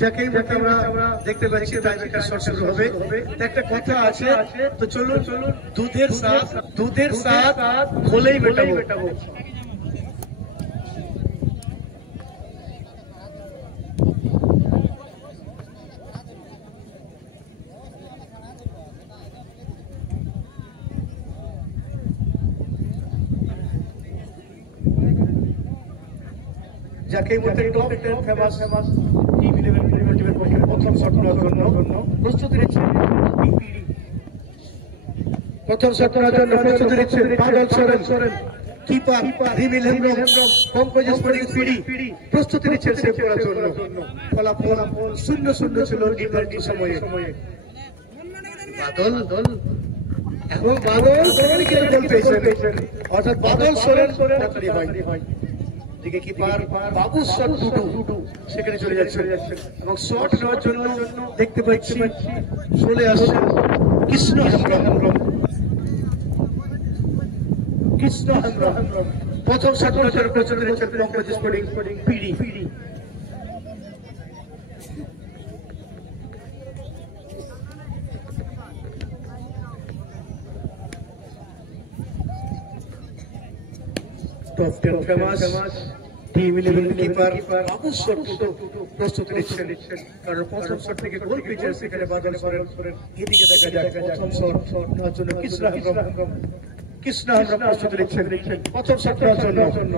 যাকেই আমরা দেখতে পাচ্ছি টাইমিংটা শর্ট শুরু হবে। একটা কথা আছে, তো চলুন দুধের স্বাদ হলেই মেটাবো। যাকে বলতে টপ 10 ফেমাস টিম 11 টিমের পক্ষে প্রথম শট নেওয়ার জন্য প্রস্তুতি নিচ্ছে Badal Soren, keeper Rimil Hembrom, Pankaj sporting PD প্রস্তুতি নিচ্ছেন সেভ করার জন্য। ফলাফল 0-0 ছিল ডিফারেন্ট সময়ে। বাদল সেখানে কি গোল পেয়েছেন, অর্থাৎ বাদল সোরেন ভাই দিকে কিপার বাবু শট টুটু সেখানে চলে যাচ্ছে এবং শট নেওয়ার জন্য দেখতে পাচ্ছি চলে আসছে কৃষ্ণ হেমব্রম। প্রথম শট প্রচন্ড Pankaj sporting PD. Top 10 famous team 11 keeper বাবু শট প্রস্তুতি নিচ্ছেন, কারণ প্রথম শট থেকে গোল পেয়েছেন সেখানে বাদল সোরেন। এদিকে দেখা যাক প্রথম শট নেওয়ার জন্য কৃষ্ণ হেমব্রম প্রস্তুতি নিচ্ছেন প্রথম শট নেওয়ার জন্য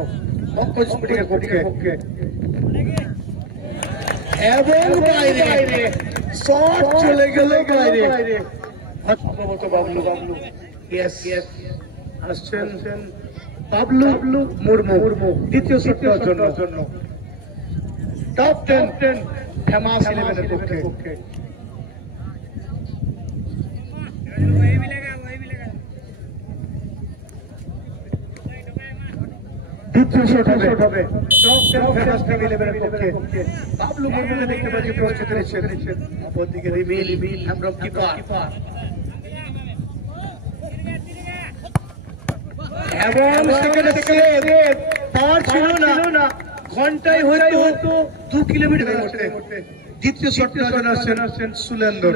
পঙ্কজ স্পোর্টিং এর পক্ষে এবং বাইরে শট চলে গেল বাইরে। বাবলু আসছেন বাবলু মুর্মু দ্বিতীয় শট নেওয়ার জন্য টপ 10 ফেমাস 11 এর পক্ষে। দ্বিতীয় শট হবে টপ 10 ফেমাস টিম 11 এর পক্ষে। বাবলু মুর্মুকে দেখতে পাচ্ছি প্রস্তুতি নিচ্ছেন, অপরদিকে রিমিল হেমব্রম কিপার এবং সেখানে পাওয়ার ছিল না, ঘন্টায় হয়তো 2 কিলোমিটার মধ্যে। দ্বিতীয় শট নেওয়ার জন্য আসছেন সুলেন্দর।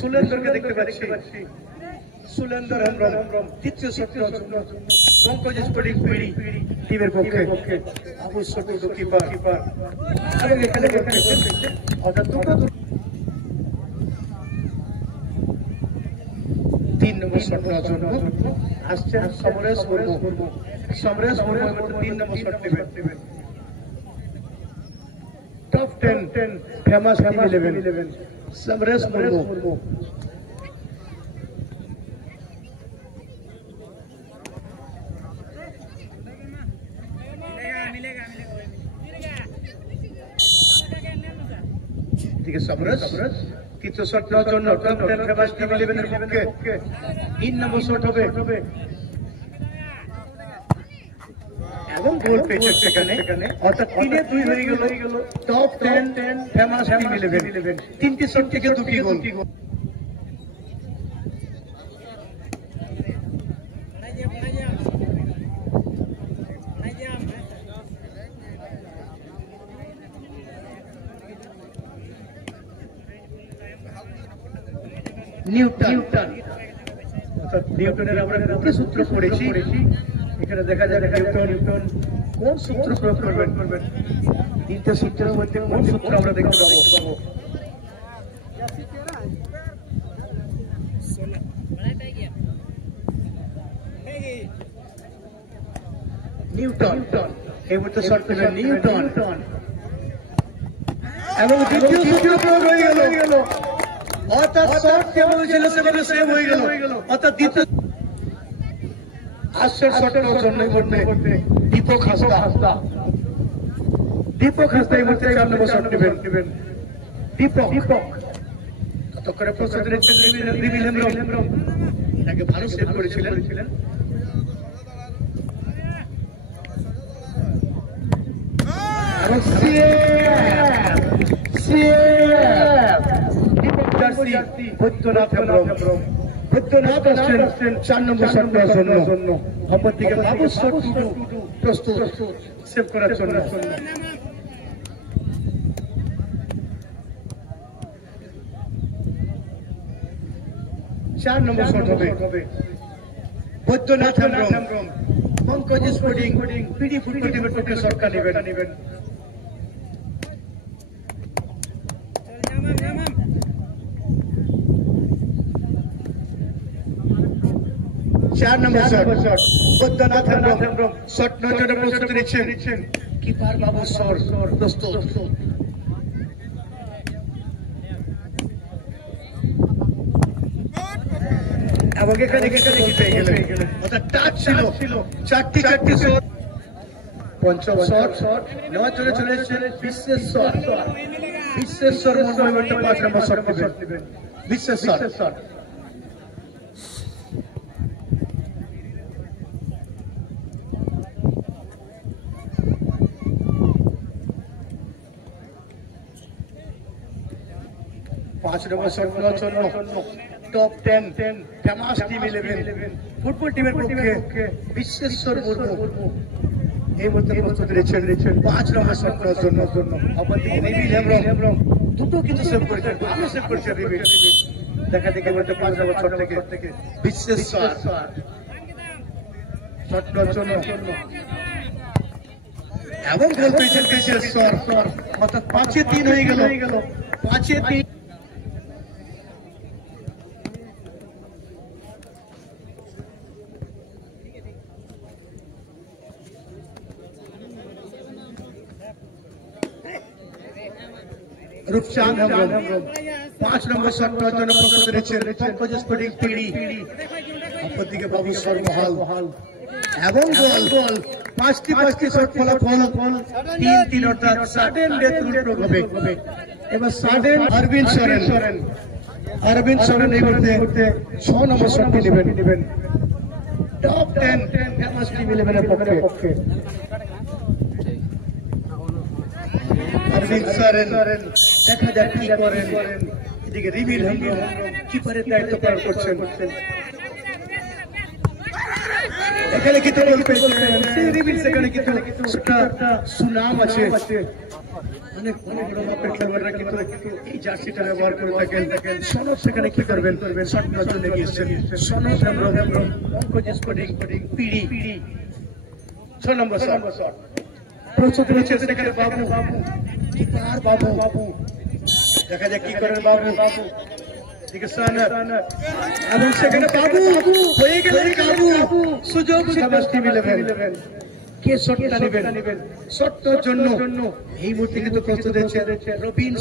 সুলেন্দরকে দেখতে পাচ্ছি, সুলেন্দর হেমব্রম তৃতীয় শট নেওয়ার জন্য পঙ্কজ স্পোর্টিং পিডি টিমের পক্ষে বাবু শট কিপার এবং এখানে অর্থাৎ দুটো 3 নম্বর শট নেওয়ার জন্য আসছেন সমরেশ মুর্মু। 3 নম্বর শট নেবেন top 10 famous team 11 Samaresh Murmu. Samaresh তৃতীয় শট নেওয়ার জন্য টপ 10 ফেমাস টিম 11 এর পক্ষে 3 নম্বর শট হবে এবং গোল পেয়েছে সেখানে, অর্থাৎ 3-2 হয়ে গেল টপ 10 ফেমাস টিম 11। 3টি শট থেকে 2টি গোল। নিউটনের আমরা দুটি সূত্র পড়েছি, এখানে দেখা যাক নিউটন কোন সূত্র প্রয়োগ করবেন। 3টে সূত্রের মধ্যে কোন সূত্র আমরা দেখতে পাবো। নিউটন এই মুহূর্তে শট নেবেন নিউটন এবং দ্বিতীয় সূত্র প্রয়োগ হয়ে গেল, অর্থাৎ শট কেমন ছিল সেভাবে সেভ হয়ে গেল। অর্থাৎ দ্বিতীয় আসছেন শট নেওয়ার জন্য দীপক হাসদা এই মুহূর্তে 4 নম্বর শট নেবেন দীপক। ততক্ষণে প্রস্তুতি নিচ্ছেন রিমিল হেমব্রম, এটাকে ভালো সেভ করেছিলেন। এবং দীপক জার্সি বৈদ্যনাথ হেমব্রম বৈদ্যনাথ আসছেন 4 নম্বর শট নেওয়ার জন্য অপরদিকে বাবু শট প্রস্তুত সেভ করার জন্য 4 নম্বর শট হবে Baidyanath Hembram Pankaj sporting PD football টিমের পক্ষে শটটা নেবেন 4 নম্বর শট বৈদ্যনাথ হেমব্রম শট নেওয়ার জন্য প্রস্তুতি নিচ্ছেন কিপার বাবু সর প্রস্তুত এবং এখানে পেয়ে গেলেন অর্থাৎ টাচ ছিল চারটি শট পঞ্চম শট নেওয়ার জন্য চলে এসেছেন বিশ্বেশ্বর মন্ডল 5 নম্বর শট নেবেন বিশ্বেশ্বর पांच नंबर शट নেওয়ার জন্য টপ 10 ফেমাস টিম 11 ফুটবল টিমের পক্ষে বিশ্বেশ্বর মুর্মু এই মুহূর্তে প্রস্তুতি নিচ্ছেন 5 নম্বর শট নেওয়ার জন্য অপরদিকে রিবিল হেমব্রম দুটো কিন্তু সেভ করেছেন ভালো সেভ করেছেন রিবিল দেখা দেখে বলতে 5 নম্বর শট থেকে বিশ্বেশ্বর শট নেওয়ার জন্য এবং গোল পেয়েছেন বিশ্বেশ্বর অর্থাৎ 5-3 হয়ে গেল 5-3 रूपचांद हेमब्रम 5 নম্বর শট নেওয়ার জন্য প্রস্তুত নিচ্ছেন পঙ্কজ স্পোর্টিং পিডি অপরদিকে বাবু সরমহাল এবং গোল 5টি শট ফলাফল 3-3 অর্থাৎ সাডেন ডেথ রুট হবে এবার সাডেন অরবিন্দ সরেন এই মুহূর্তে 6 নম্বর শটটি নেবেন টপ 10 ফেমাস টিম 11 এর পক্ষে অরবিন্দ সরেন দেখা যাক কি করেন এদিকে রিবিল হেমব্রম কিপারের দায়িত্ব পালন করছেন এখানে কিন্তু গোল পেয়েছেন রিবিল সেখানে কিন্তু সুনাম আছে অনেক বড় মাপের খেলোয়াড়রা কিন্তু এই জার্সিটা ব্যবহার করে থাকেন সনদ সেখানে কি করবেন শট নেওয়ার জন্য গিয়েছেন সনদ হেমব্রম পঙ্কজ স্পোর্টিং পিডি 6 নম্বর শট প্রস্তুতি নিচ্ছে সেখানে বাবু দেখা যাক কি করেন বাবু দিকে সানার এবং সেখানে বাবু হয়ে গেলেন বাবু সুযোগ ফেমাস টিম 11 কে শটটা নেবেন শটটার জন্য এই মুহূর্তে কিন্তু প্রস্তুত হচ্ছে রবিন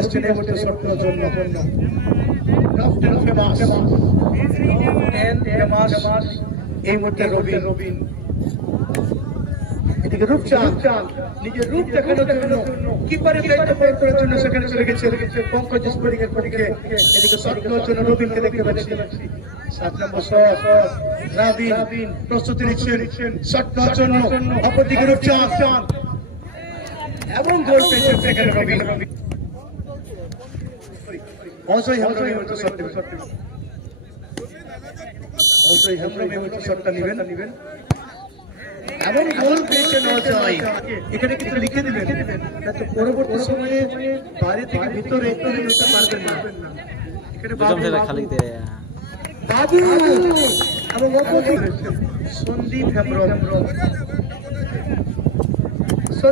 আসছেন এই মুহূর্তে শটটার জন্য টপ 10 ফেমাস এই মুহূর্তে রবিন এদিকে রূপচাঁদ নিজের রূপ দেখানোর জন্য কিপারের দায়িত্ব পালন করার জন্য সেখানে চলে গেছে পঙ্কজ স্পোর্টিং এর পক্ষে এদিকে শট নেওয়ার জন্য রবিনকে দেখতে পাচ্ছি 7 নম্বর শট রাবিন প্রস্তুতি নিচ্ছেন শট নেওয়ার জন্য অপরদিকে রূপচাঁদ এবং গোল পেয়েছেন সেখানে রবিন অজয় হেমব্রম শটটা নেবেন এবং গোল পেয়েছেন অজয় এখানে কিন্তু লিখে দিবেন যাতে পরবর্তী সময়ে বাইরে থেকে ভিতরে নিতে পারবেন না এখানে বাবু এবং অপরদিকে সন্দীপ হেমব্রম 8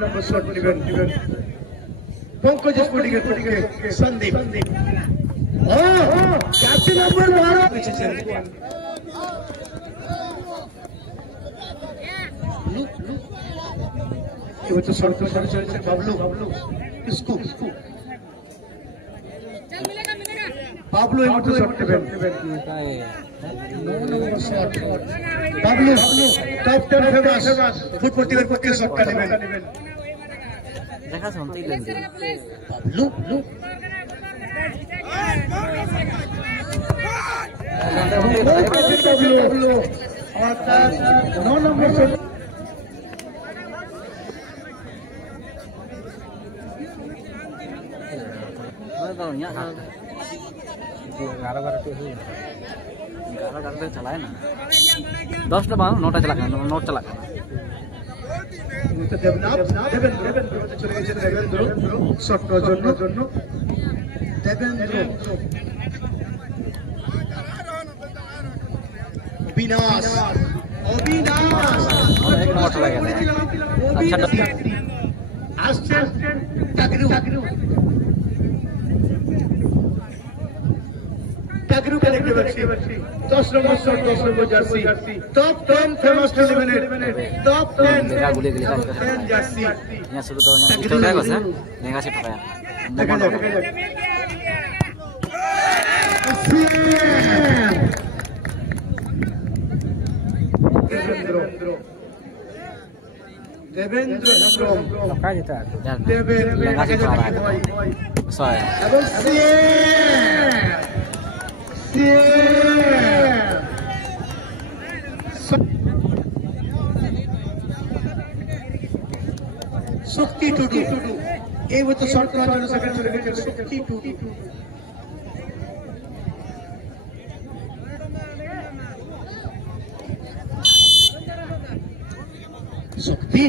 নম্বর শট নেবেন পঙ্কজ স্পোর্টিং এর পক্ষে সন্দীপ ক্যাপ্টেন নম্বর 12 পেয়েছেন तो सड़क चलছে বাবলু বাবলু এই মুহূর্তে শট নেবেন বাবলু টপ 10 ফেমাস ফুটবল টিমের পক্ষে শটটা নেবেন দেখা শুনতেই লাগছে বাবলু অর্থাৎ 9 নম্বর শট चलाओ यहाँ 11 चलाए ना 10 टा 9टा चला 9 चला টাকরু কে দেখতে পাচ্ছি 10 number shot 10 number jersey top 10 famous tournament top 10 लेगा गुले गुले का জার্সি यहाँ शुरू तो यहाँ इतना क्या बस है लेगा से पकाया देवेंद्र हेम्ब्रम लका जीता लेगा से पकाया सॉरी শক্তি টুডু এই তো শর্ট করার জন্য সেকেন্ড চলে গেছে শক্তি টুডু শক্তি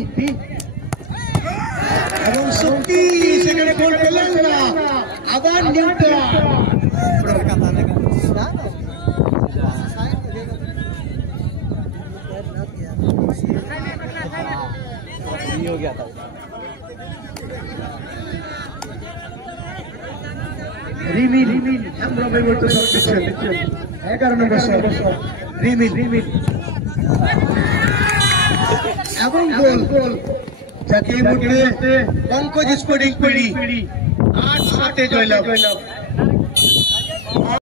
এবং শক্তি সেখানে গোল পেলেন না আবার নিউটন हो गया था রিমিল হেম্ব্রমের মতো সবকিছু 11 নম্বর শট রিমিল এবং গোল যাকে মুহূর্তে পঙ্কজ স্পোর্টিং পিড়ি 8 শটে জয়লাভ